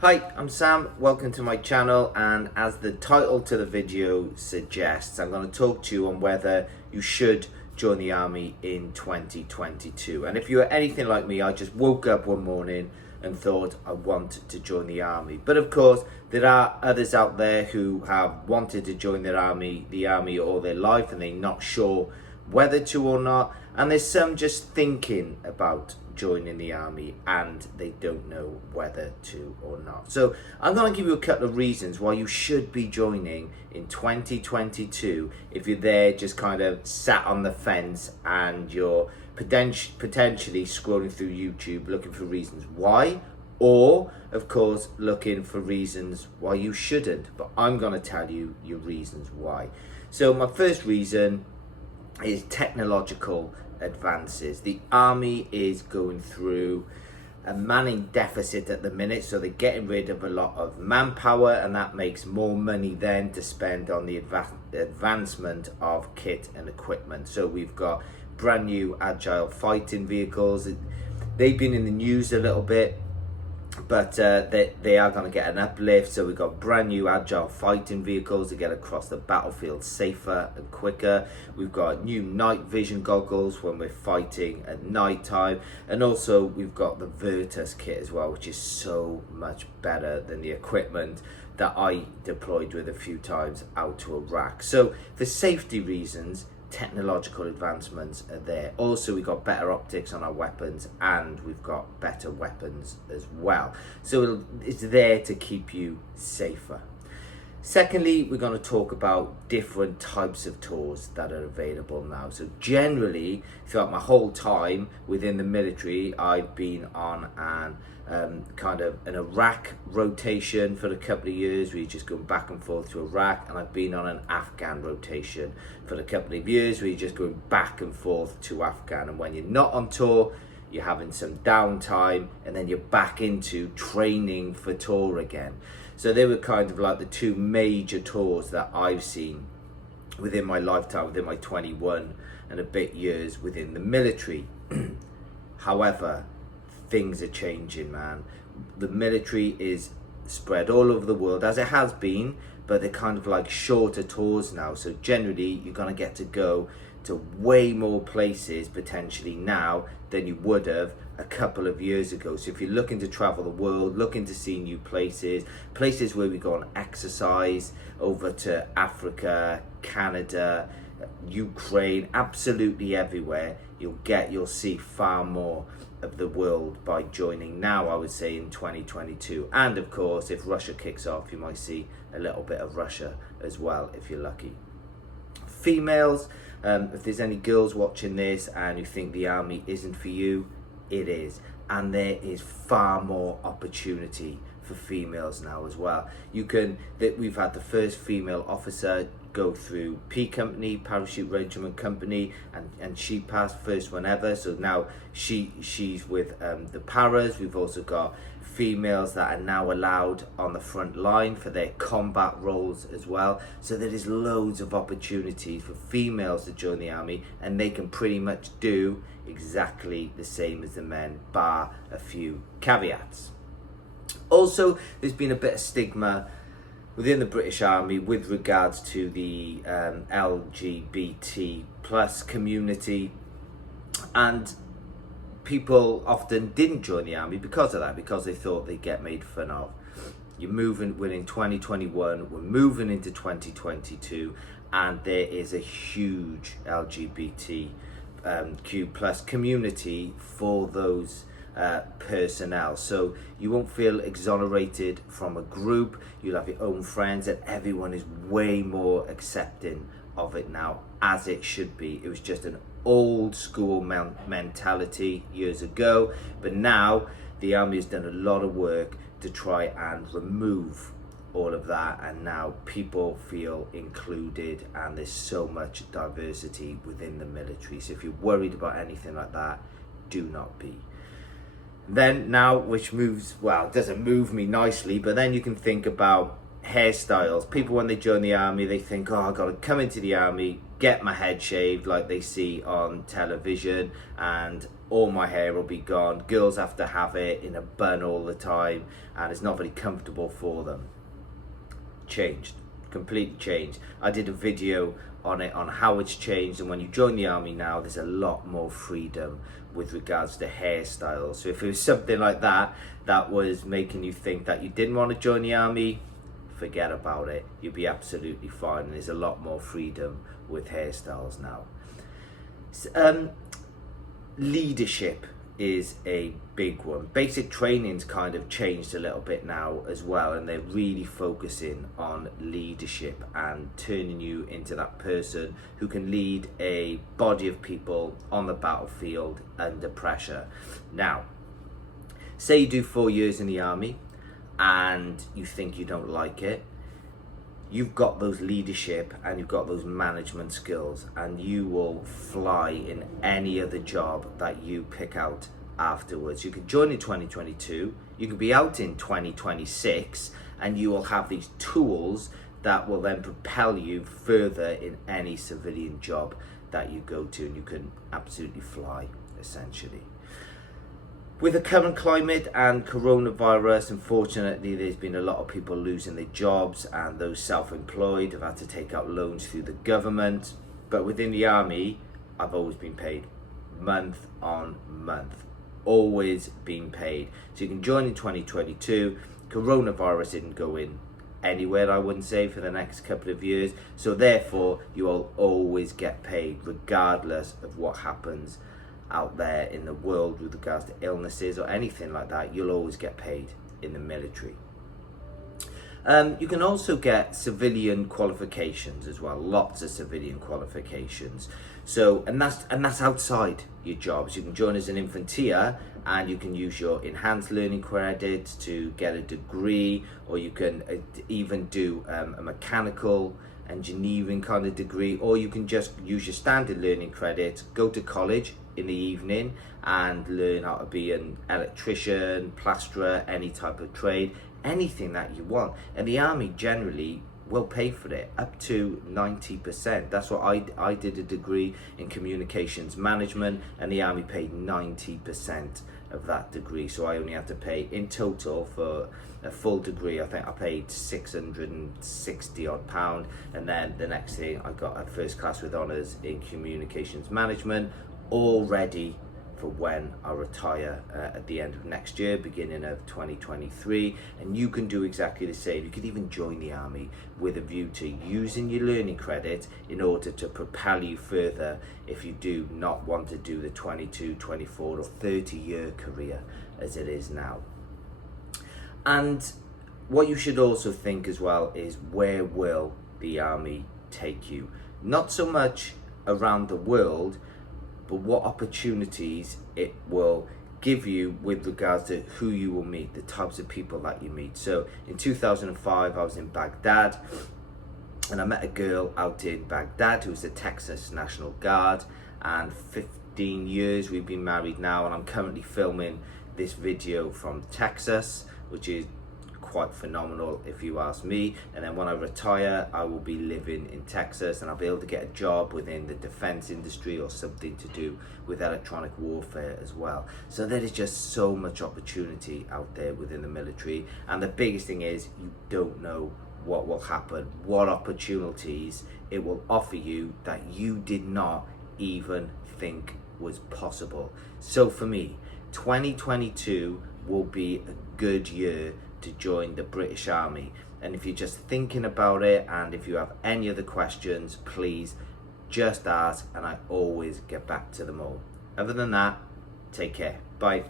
Hi, I'm Sam, welcome to my channel, and as the title to the video suggests, I'm going to talk to you on whether you should join the army in 2022. And if you're anything like me, I just woke up one morning and thought I want to join the army. But of course, there are others out there who have wanted to join the army all their life, and they're not sure whether to or not. And there's some just thinking about joining the army and they don't know whether to or not. So I'm going to give you a couple of reasons why you should be joining in 2022 if you're there just kind of sat on the fence and you're potentially scrolling through YouTube looking for reasons why, or of course looking for reasons why you shouldn't. But I'm going to tell you your reasons why. So my first reason is technological advances. The army is going through a manning deficit at the minute, so they're getting rid of a lot of manpower, and that makes more money then to spend on the advancement of kit and equipment. So we've got brand new agile fighting vehicles. They've been in the news a little bit, but they are going to get an uplift. So we've got brand new agile fighting vehicles to get across the battlefield safer and quicker. We've got new night vision goggles when we're fighting at night time, and also we've got the Virtus kit as well, which is so much better than the equipment that I deployed with a few times out to Iraq. So for safety reasons, technological advancements are there. Also, we've got better optics on our weapons, and we've got better weapons as well. So it's there to keep you safer. Secondly, we're going to talk about different types of tours that are available now. So generally, throughout my whole time within the military, I've been on kind of an Iraq rotation for a couple of years. We just go back and forth to Iraq, and I've been on an Afghan rotation for a couple of years where you're just going back and forth to Afghan. And when you're not on tour, you're having some downtime, and then you're back into training for tour again. So they were kind of like the two major tours that I've seen within my lifetime, within my 21 and a bit years within the military. However, things are changing, man. The military is spread all over the world, as it has been, but they're kind of like shorter tours now. So generally, you're going to get to go to way more places potentially now than you would have a couple of years ago. So if you're looking to travel the world, looking to see new places where we go on exercise, over to Africa, Canada, Ukraine, absolutely everywhere, you'll see far more of the world by joining now, I would say, in 2022. And of course, if Russia kicks off, you might see a little bit of Russia as well, if you're lucky. Females, if there's any girls watching this and you think the army isn't for you, it is. And there is far more opportunity for females now as well. We've had the first female officer go through P Company, Parachute Regiment Company, and she passed first one ever. So now she's with the paras. We've also got females that are now allowed on the front line for their combat roles as well. So there is loads of opportunities for females to join the army, and they can pretty much do exactly the same as the men, bar a few caveats. Also, there's been a bit of stigma within the British Army with regards to the LGBT plus community, and people often didn't join the army because of that, because they thought they'd get made fun of. We're in 2021, we're moving into 2022, and there is a huge LGBTQ plus community for those personnel. So you won't feel exonerated from a group. You'll have your own friends, and everyone is way more accepting of it now, as it should be. It was just an old school mentality years ago, but now the army has done a lot of work to try and remove all of that, and now people feel included, and there's so much diversity within the military. So if you're worried about anything like that, do not be. Then now, which moves, well, it doesn't move me nicely, but then you can think about hairstyles. People, when they join the army, they think, oh, I've got to come into the army, get my head shaved like they see on television, and all my hair will be gone. Girls have to have it in a bun all the time, and it's not very comfortable for them. Changed, completely changed. I did a video on it, on how it's changed, and when you join the army now, there's a lot more freedom with regards to hairstyles. So if it was something like that that was making you think that you didn't want to join the army, forget about it. You'll be absolutely fine, and there's a lot more freedom with hairstyles now. Leadership is a big one. Basic training's kind of changed a little bit now as well, and they're really focusing on leadership and turning you into that person who can lead a body of people on the battlefield under pressure. Now, say you do 4 years in the army and you think you don't like it, you've got those leadership and you've got those management skills, and you will fly in any other job that you pick out afterwards. You can join in 2022, you can be out in 2026, and you will have these tools that will then propel you further in any civilian job that you go to, and you can absolutely fly, essentially. With the current climate and coronavirus, unfortunately, there's been a lot of people losing their jobs, and those self-employed have had to take out loans through the government. But within the army, I've always been paid month on month, always been paid. So you can join in 2022. Coronavirus didn't go in anywhere, I wouldn't say, for the next couple of years. So therefore, you will always get paid regardless of what happens out there in the world with regards to illnesses or anything like that. You'll always get paid in the military. You can also get civilian qualifications as well, lots of civilian qualifications. So, and that's outside your jobs. You can join as an infantier, and you can use your enhanced learning credits to get a degree, or you can even do a mechanical engineering kind of degree, or you can just use your standard learning credits, go to college in the evening and learn how to be an electrician, plasterer, any type of trade, anything that you want. And the army generally will pay for it up to 90%. That's what I did, a degree in communications management, and the army paid 90% of that degree. So I only had to pay in total for a full degree, I think I paid 660 odd pound, and then the next thing I got a first class with honours in communications management, all ready for when I retire at the end of next year, beginning of 2023. And you can do exactly the same. You could even join the army with a view to using your learning credit in order to propel you further if you do not want to do the 22, 24 or 30 year career as it is now. And what you should also think as well is, where will the army take you? Not so much around the world, but what opportunities it will give you with regards to who you will meet, the types of people that you meet. So in 2005, I was in Baghdad, and I met a girl out in Baghdad who was the Texas National Guard, and 15 years we've been married now, and I'm currently filming this video from Texas, which is quite phenomenal if you ask me. And then when I retire, I will be living in Texas, and I'll be able to get a job within the defense industry or something to do with electronic warfare as well. So there is just so much opportunity out there within the military, and the biggest thing is you don't know what will happen, what opportunities it will offer you that you did not even think was possible. So for me, 2022 will be a good year to join the British Army. And if you're just thinking about it, and if you have any other questions, please just ask, and I always get back to them all. Other than that, take care. Bye.